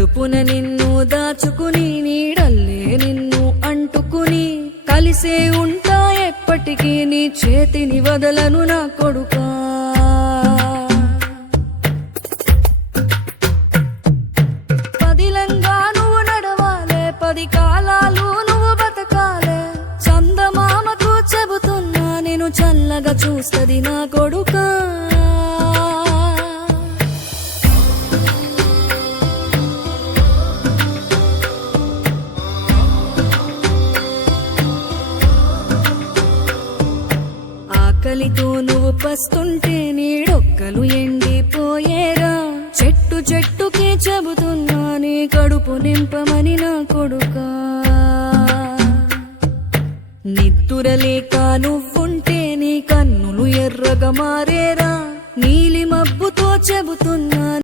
కడుపున నిన్ను దాచుకుని నీడల్లే నిన్ను అంటుకుని కలిసే ఉంటా ఎప్పటికీ నీ చేతిని వదలను నా కొడుకా. పదిలంగా నువ్వు నడవాలే, 10 కాలాలు నువ్వు బతకాలే. చందమామకు చెబుతున్నా నేను చల్లగా చూస్తది నా కొడుకా. ఆకలితో నువ్వు పస్తుంటే నీడొక్కలు ఎండిపోయేరా. చెట్టు చెట్టుకే చెబుతున్నా నీ కడుపు నింపమని నా కొడుకా. నిద్దురలేక నువ్వుంటే నీ కన్నులు ఎర్రగా మారేరా. నీలి మబ్బుతో చెబుతున్నా